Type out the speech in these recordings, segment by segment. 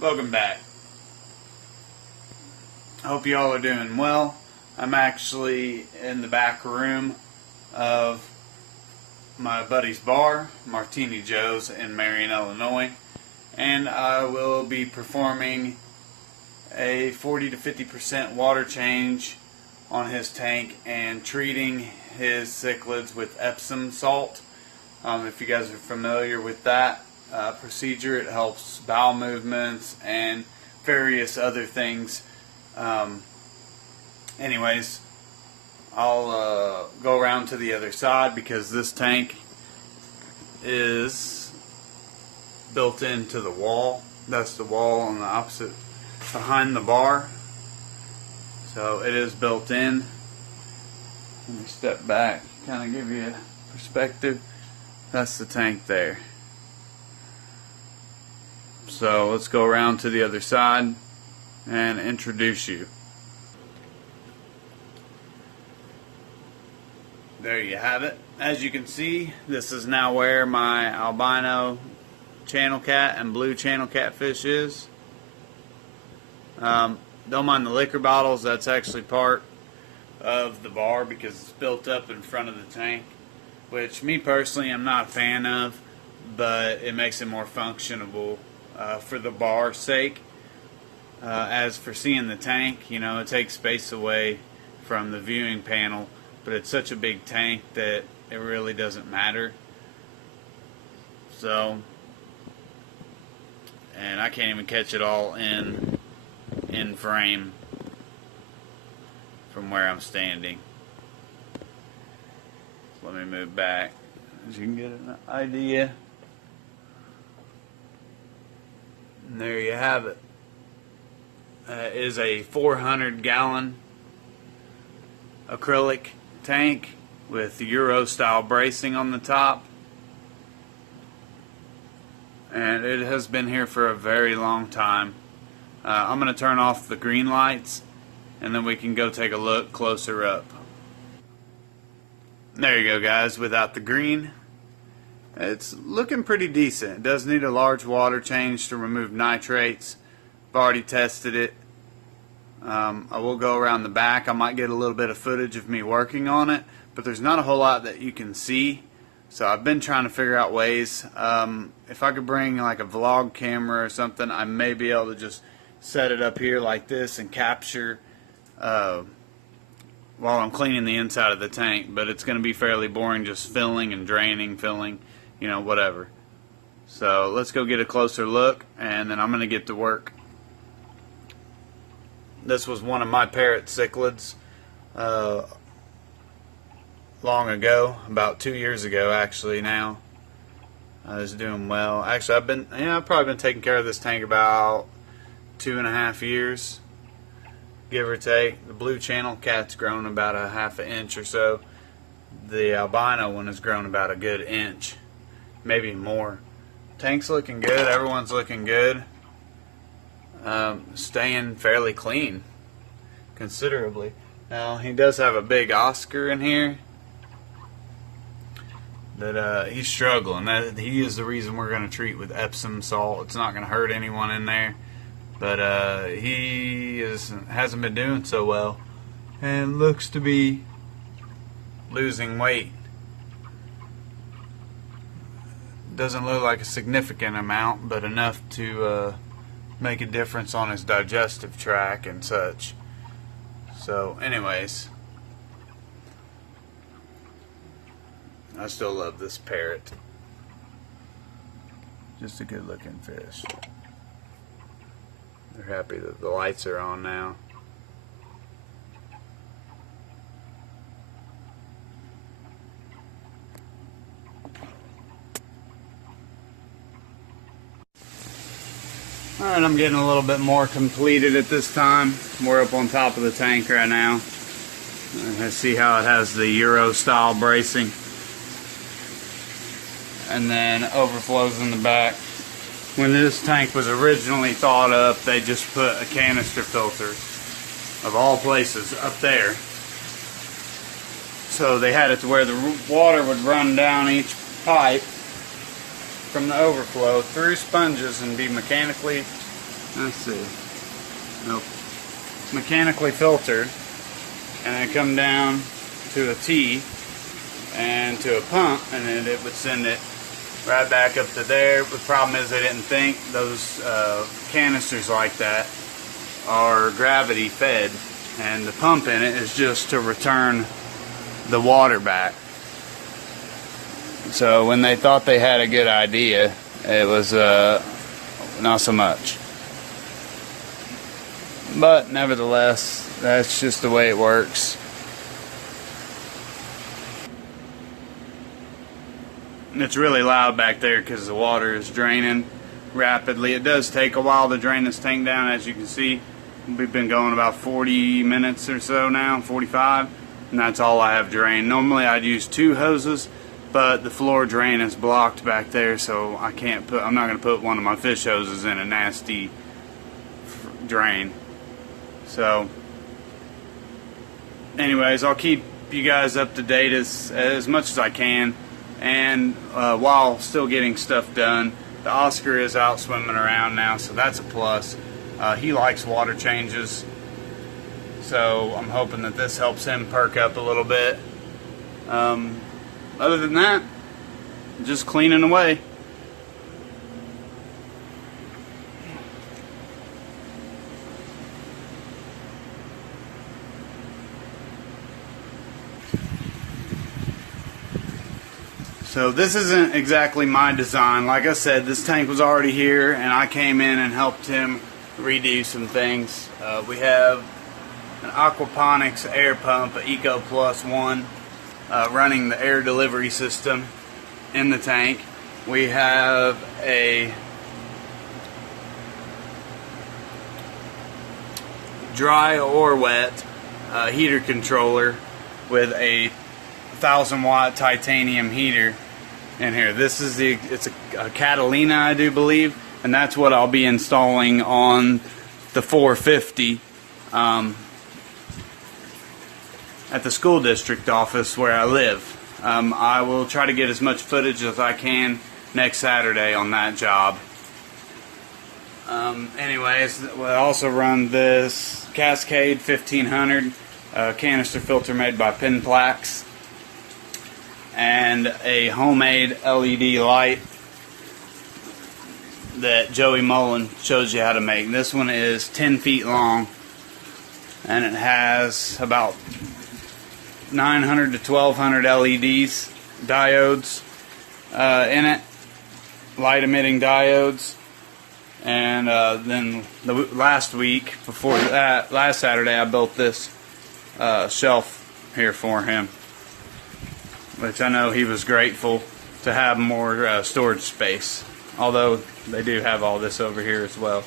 Welcome back. I hope you all are doing well. I'm actually in the back room of my buddy's bar, Martini Joe's in Marion, Illinois, and I will be performing a 40 to 50% water change on his tank and treating his cichlids with Epsom salt. If you guys are familiar with that procedure, it helps bowel movements and various other things. Anyways, I'll go around to the other side because this tank is built into the wall. That's the wall on the opposite behind the bar. So it is built in. Let me step back, kind of give you a perspective. That's the tank there. So let's go around to the other side and introduce you. There you have it. As you can see, this is now where my albino channel cat and blue channel catfish is. Don't mind the liquor bottles, that's actually part of the bar because it's built up in front of the tank, which me personally I'm not a fan of, but it makes it more functionable for the bar's sake. As for seeing the tank, you know, it takes space away from the viewing panel, but it's such a big tank that it really doesn't matter. So, and I can't even catch it all in frame from where I'm standing. Let me move back so you can get an idea. And there you have it. It is a 400-gallon acrylic tank with Euro style bracing on the top, and it has been here for a very long time. I'm going to turn off the green lights and then we can go take a look closer up. There you go, guys, without the green. It's looking pretty decent. It does need a large water change to remove nitrates. I've already tested it. I will go around the back. I might get a little bit of footage of me working on it, but there's not a whole lot that you can see. So I've been trying to figure out ways. If I could bring like a vlog camera or something, I may be able to just set it up here like this and capture while I'm cleaning the inside of the tank. But it's going to be fairly boring, just filling and draining, filling, you know, whatever. So let's go get a closer look, and then I'm going to get to work. This was one of my parrot cichlids long ago, about 2 years ago actually now. I was doing well. Actually, I've probably been taking care of this tank about 2.5 years, give or take. The blue channel cat's grown about a ½ inch or so. The albino one has grown about a good inch, maybe more. Tank's looking good. Everyone's looking good. Staying fairly clean, considerably. Now he does have a big Oscar in here that he's struggling. He is the reason we're going to treat with Epsom salt. It's not going to hurt anyone in there, but he hasn't been doing so well and looks to be losing weight. Doesn't look like a significant amount, but enough to make a difference on his digestive tract and such. So anyways, I still love this parrot. Just a good looking fish. They're happy that the lights are on now. Alright, I'm getting a little bit more completed at this time. We're up on top of the tank right now. I see how it has the Euro style bracing. And then overflows in the back. When this tank was originally thought up, they just put a canister filter, of all places, up there. So they had it to where the water would run down each pipe from the overflow through sponges and be mechanically let's see. Nope. Mechanically filtered, and then come down to a T and to a pump, and then it would send it right back up to there. The problem is they didn't think those canisters like that are gravity fed, and the pump in it is just to return the water back. So when they thought they had a good idea, it was not so much. But nevertheless, that's just the way it works. It's really loud back there because the water is draining rapidly. It does take a while to drain this tank down, as you can see. We've been going about 40 minutes or so now, 45, and that's all I have drained. Normally I'd use 2 hoses, but the floor drain is blocked back there, so I'm not going to put one of my fish hoses in a nasty drain. So anyways, I'll keep you guys up to date as much as I can, and while still getting stuff done. The Oscar is out swimming around now, so that's a plus. He likes water changes, so I'm hoping that this helps him perk up a little bit. Other than that, just cleaning away. So this isn't exactly my design. Like I said, this tank was already here, and I came in and helped him redo some things. We have an aquaponics air pump, an Eco Plus 1, running the air delivery system in the tank. We have a dry or wet heater controller with a 1,000-watt titanium heater in here. This is it's a Catalina, I do believe, and that's what I'll be installing on the 450 at the school district office where I live. I will try to get as much footage as I can next Saturday on that job. Anyways, we'll also run this Cascade 1500 canister filter made by Pinplax, and a homemade LED light that Joey Mullen shows you how to make. This one is 10 feet long, and it has about 900 to 1200 LEDs, diodes in it, light emitting diodes. And then last week, before that, last Saturday, I built this shelf here for him, which I know he was grateful to have more storage space, although they do have all this over here as well.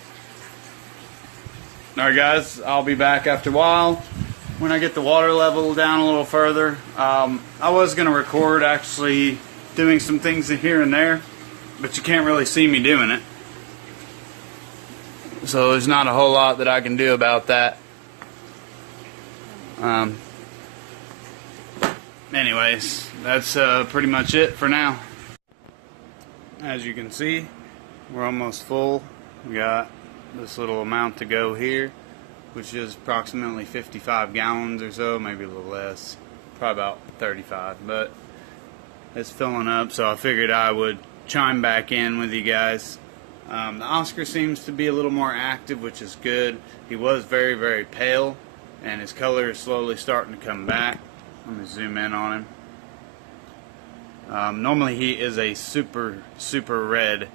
Alright guys, I'll be back after a while when I get the water level down a little further. I was going to record actually doing some things here and there, but you can't really see me doing it. So there's not a whole lot that I can do about that. Anyways, that's pretty much it for now. As you can see, we're almost full. We got this little amount to go here, which is approximately 55 gallons or so, maybe a little less, probably about 35, but it's filling up, so I figured I would chime back in with you guys. The Oscar seems to be a little more active, which is good. He was very, very pale, and his color is slowly starting to come back. Let me zoom in on him. Normally he is a super red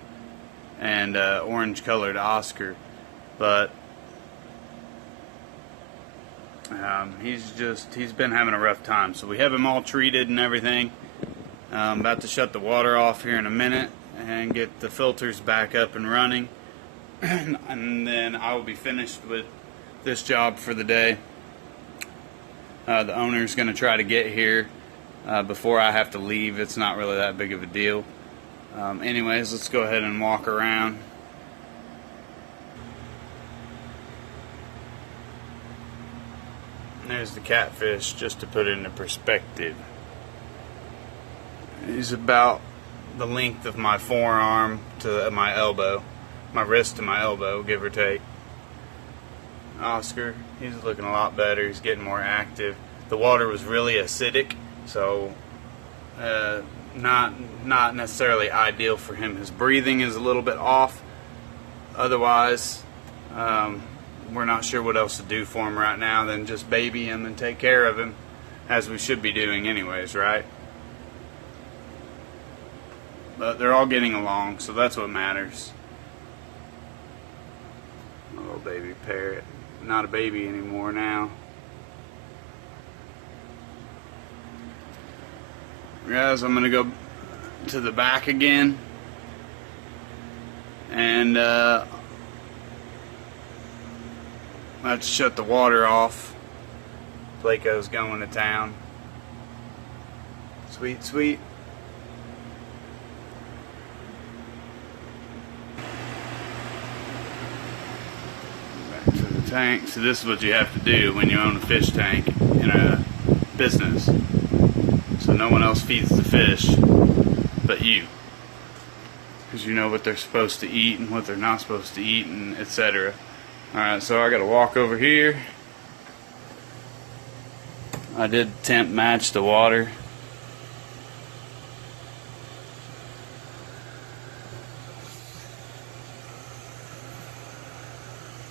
and orange colored Oscar, but he's been having a rough time. So we have him all treated and everything. I'm about to shut the water off here in a minute and get the filters back up and running, and then I will be finished with this job for the day. The owner's going to try to get here before I have to leave. It's not really that big of a deal. Anyways, let's go ahead and walk around. There's the catfish, just to put it into perspective. He's about the length of my forearm to my elbow. my wrist to my elbow, give or take. Oscar, he's looking a lot better. He's getting more active. The water was really acidic, so not necessarily ideal for him. His breathing is a little bit off. Otherwise, we're not sure what else to do for him right now than just baby him and take care of him, as we should be doing anyways, right? But they're all getting along, so that's what matters. A little baby parrot. Not a baby anymore now. Guys, I'm gonna go to the back again, and I have to shut the water off. Placo's going to town. Sweet, sweet. Back to the tank. So this is what you have to do when you own a fish tank in a business. So no one else feeds the fish but you. Because you know what they're supposed to eat and what they're not supposed to eat, and etc. Alright, so I gotta walk over here. I did temp match the water.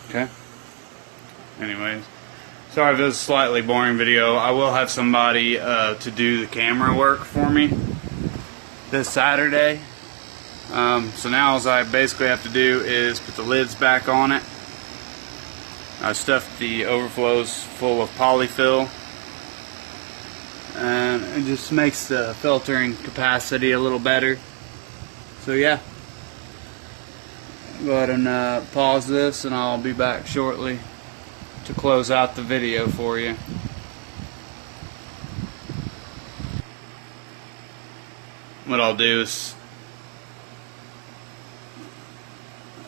Okay. Anyways. Sorry if this is a slightly boring video. I will have somebody to do the camera work for me this Saturday. So now all I basically have to do is put the lids back on it. I stuffed the overflows full of polyfill, and it just makes the filtering capacity a little better. So yeah, go ahead and pause this, and I'll be back shortly to close out the video for you. What I'll do is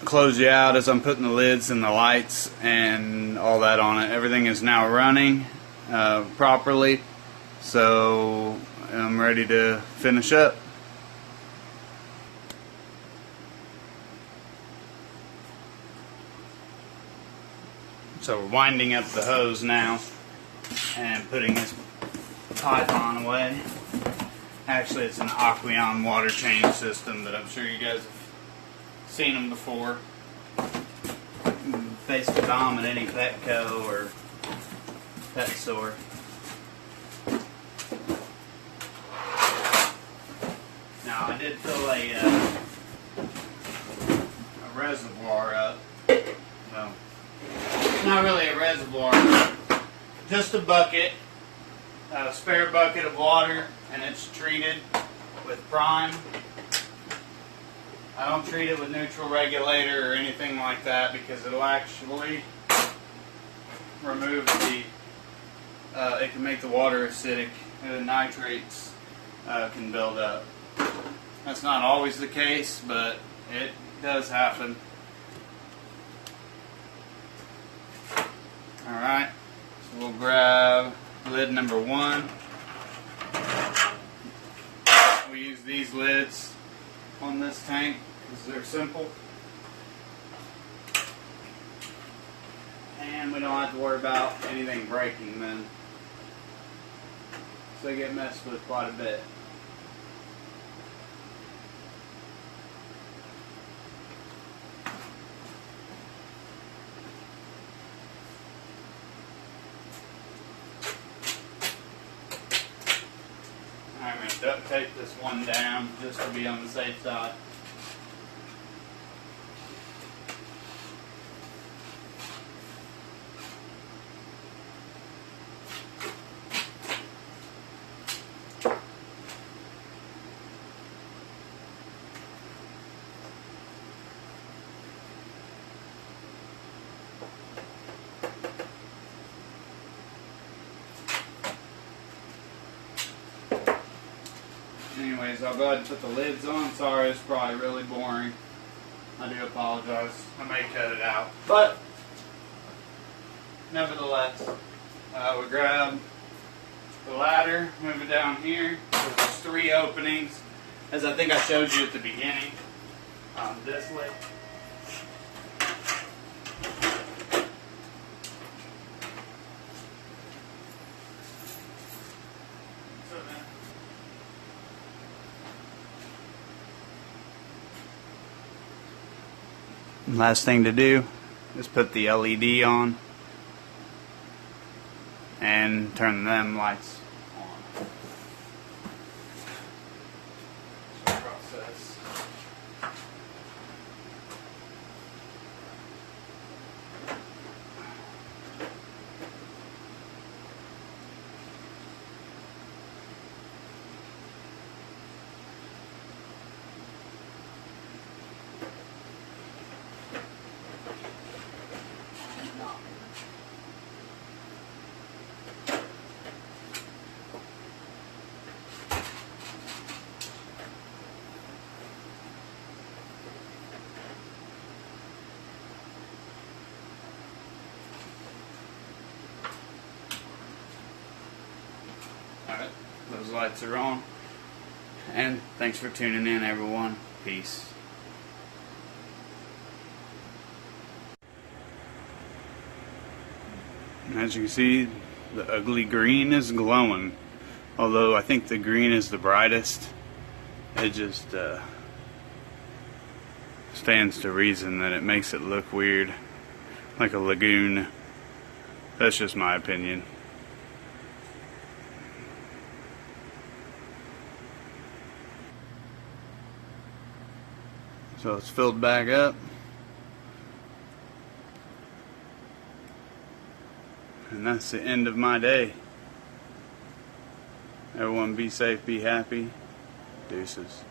close you out as I'm putting the lids and the lights and all that on it. Everything is now running properly, so I'm ready to finish up. So we're winding up the hose now and putting this python away. Actually, it's an aquarium water change system, but I'm sure you guys have seen them before. Basically, buy them at any Petco or pet store. Now, I did fill a reservoir up. No. Not really a reservoir, just a bucket, a spare bucket of water, and it's treated with prime. I don't treat it with neutral regulator or anything like that because it'll actually remove it can make the water acidic, and the nitrates can build up. That's not always the case, but it does happen. Alright, so we'll grab lid number 1. We use these lids on this tank because they're simple. And we don't have to worry about anything breaking then. So they get messed with quite a bit. Duct tape this one down just to be on the safe side. Anyways, I'll go ahead and put the lids on. Sorry, it's probably really boring. I do apologize. I may cut it out. But, nevertheless, we grab the ladder, move it down here. There's 3 openings, as I think I showed you at the beginning. This lid. Last thing to do is put the LED on and turn them lights on. Process. Alright, those lights are on. And thanks for tuning in, everyone. Peace. As you can see, the ugly green is glowing. Although I think the green is the brightest. It just stands to reason that it makes it look weird, like a lagoon. That's just my opinion. So it's filled back up. And that's the end of my day. Everyone be safe, be happy. Deuces.